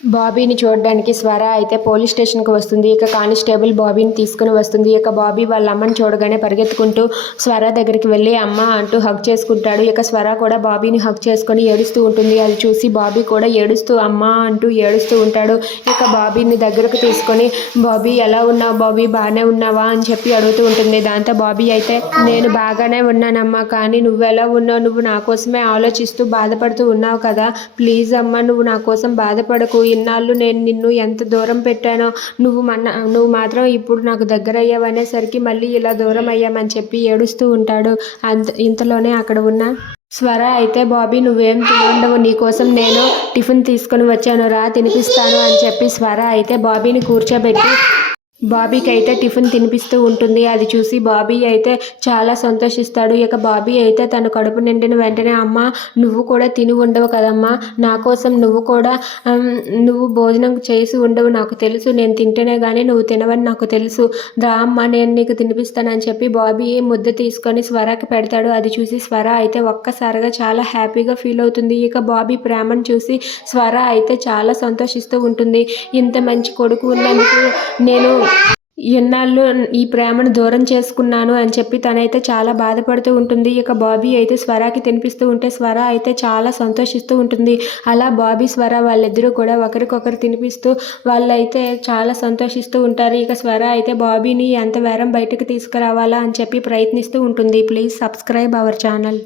బాబీని చూడడానికి స్వర అయితే పోలీస్ స్టేషన్కి వస్తుంది. ఇక కానిస్టేబుల్ బాబీని తీసుకుని వస్తుంది. ఇక బాబీ వాళ్ళ అమ్మని చూడగానే పరిగెత్తుకుంటూ స్వర దగ్గరికి వెళ్ళి అమ్మ అంటూ హగ్ చేసుకుంటాడు. ఇక స్వర కూడా బాబీని హగ్ చేసుకొని ఏడుస్తూ ఉంటుంది. అది చూసి బాబీ కూడా ఏడుస్తూ అమ్మ అంటూ ఏడుస్తూ ఉంటాడు. ఇక బాబీని దగ్గరకు తీసుకొని బాబీ ఎలా ఉన్నావు? బాబీ బాగానే ఉన్నావా? అని చెప్పి అడుగుతూ ఉంటుంది. దాంతో బాబీ అయితే నేను బాగానే ఉన్నానమ్మా కానీ నువ్వు ఎలా ఉన్నావు? నువ్వు నా కోసమే ఆలోచిస్తూ బాధపడుతూ ఉన్నావు కదా. ప్లీజ్ అమ్మ నువ్వు నా కోసం బాధపడకు. ఇన్నాళ్ళు నేను నిన్ను ఎంత దూరం పెట్టానో నువ్వు మన నువ్వు మాత్రం ఇప్పుడు నాకు దగ్గర అయ్యావనేసరికి మళ్ళీ ఇలా దూరం అయ్యామని చెప్పి ఏడుస్తూ ఉంటాడు. అంత ఇంతలోనే అక్కడ ఉన్న స్వర అయితే బాబీ నువ్వేం తినుండవు. నీకోసం నేను టిఫిన్ తీసుకొని వచ్చాను. రా తినిపిస్తాను అని చెప్పి స్వర అయితే బాబీని కూర్చోబెట్టి బాబీకి అయితే టిఫిన్ తినిపిస్తూ ఉంటుంది. అది చూసి బాబీ అయితే చాలా సంతోషిస్తాడు. ఇక బాబీ అయితే తన కడుపు నిండిన వెంటనే అమ్మ నువ్వు కూడా తిని ఉండవు కదమ్మా. నా కోసం నువ్వు కూడా నువ్వు భోజనం చేసి ఉండవు. నాకు తెలుసు నేను తింటేనే కానీ నువ్వు తినవని నాకు తెలుసు. దా అమ్మ నేను నీకు తినిపిస్తానని చెప్పి బాబీ ముద్ద తీసుకొని స్వరకి పెడతాడు. అది చూసి స్వర అయితే ఒక్కసారిగా చాలా హ్యాపీగా ఫీల్ అవుతుంది. ఇక బాబీ ప్రేమను చూసి స్వర అయితే చాలా సంతోషిస్తూ ఉంటుంది. ఇంత మంచి కొడుకు ఉన్నందుకు నేను ఎన్నాళ్ళు ఈ ప్రేమను దూరం చేసుకున్నాను అని చెప్పి తనైతే చాలా బాధపడుతూ ఉంటుంది. ఇక బాబీ అయితే స్వరాకి తినిపిస్తూ ఉంటే స్వర అయితే చాలా సంతోషిస్తూ ఉంటుంది. అలా బాబీ స్వర వాళ్ళిద్దరూ కూడా ఒకరికొకరు తినిపిస్తూ వాళ్ళైతే చాలా సంతోషిస్తూ ఉంటారు. ఇక స్వర అయితే బాబీని ఎంత వేరం బయటకు తీసుకురావాలా అని చెప్పి ప్రయత్నిస్తూ ఉంటుంది. Please subscribe our channel.